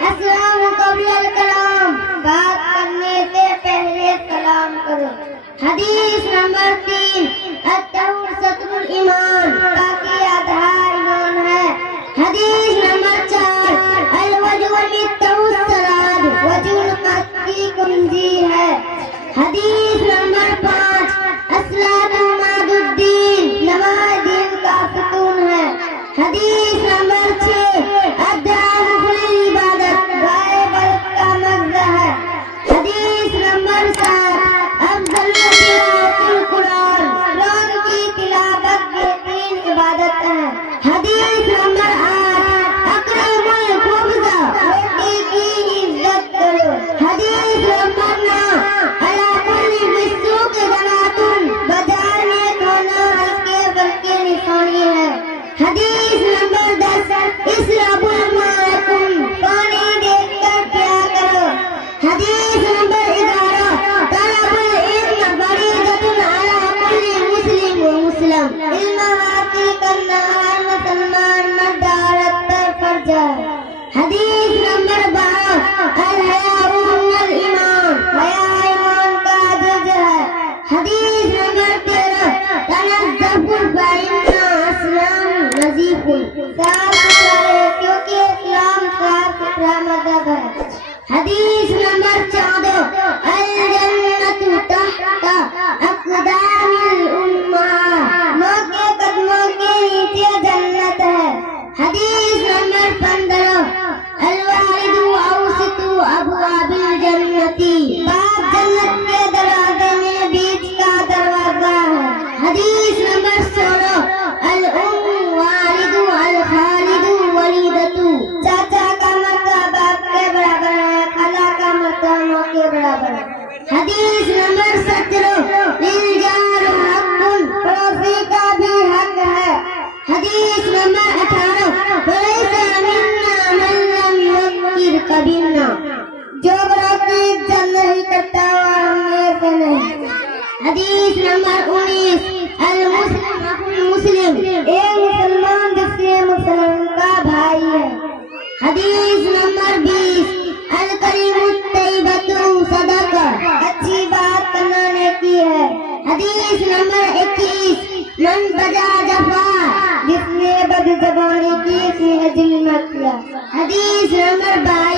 السلام قبل الکلام، بات کرنے سے پہلے سلام کرو۔ حدیث نمبر 3، الطہور سطر الایمان، پاکی آدھا ایمان ہے۔ حدیث نمبر 4، الوجہ بالطہور الصلاۃ، وجہ القصد کی کنجی ہے۔ حدیث نمبر 5، الصلاۃ عماد الدین، نماز دین کا ستون ہے۔ حدیث نمبر 6، الدعاء مخل العبادت، گائے برت کا مغزہ ہے۔ حدیث نمبر 7، افضل تلاوت القرآن، قرآن کی تلاوت بہترین عبادت ہے۔ حدیث نمبر 8، اکرم الخبز، روٹی کی عزت کرو۔ حدیث نمبر 9، علی کل بالسوق بناتن، بازار میں کھانا ہلکے بلکہ نشانی ہے۔ حدیث نمبر 10، اسرب الماءکم، پانی دیکھ کر کیا کرو۔ حدیث نمبر 11، طلب العلم فریضۃ علی کل مسلم و مسلم، علم حاصل کرنا ہر مسلمان مرد عورت پر فرض ہے۔ حدیث نمبر 12، الحیاء من الایمان، حیا ایمان کا جز ہے۔ حدیث نمبر 13، تنظفوا فإن اسلام نظیف، صاف ستھرا ہے کیونکہ اسلام صاف ستھرا مذہب ہے۔ حدیث نمبر 14، الجنت تحت اقدام الامہات، ماں کے قدموں کے نیچے جنت ہے۔ حدیث نمبر 15، الوالد اوسط ابواب الجنت، باپ جنت کے دروازے میں بیچ کا دروازہ ہے۔ حدیث نمبر 16، الام والد الخالد ولیدت، چاچا کا مرتبہ باپ کے برابر ہے، خالہ کا مرتبہ ماں کے برابر ہے۔ حدیث نمبر 17، للجار حق، پڑوسی کا بھی حق ہے۔ حدیث نمبر 18، فلیس منا من لم یذکر کبیرنا، جو بڑوں کی عزت نہیں کرتا وہ ہم میں سے نہیں۔ حدیث نمبر 19، المسلم اخو المسلم، ایک مسلمان دوسرے مسلمان کا بھائی ہے۔ حدیث نمبر 20، الکلم الطیبۃ صدقہ، اچھی بات کرنا نیکی ہے۔ حدیث نمبر 21، من بجا جفا، جس نے بد زبانی کی اس نے ظلم کیا۔ حدیث نمبر 22،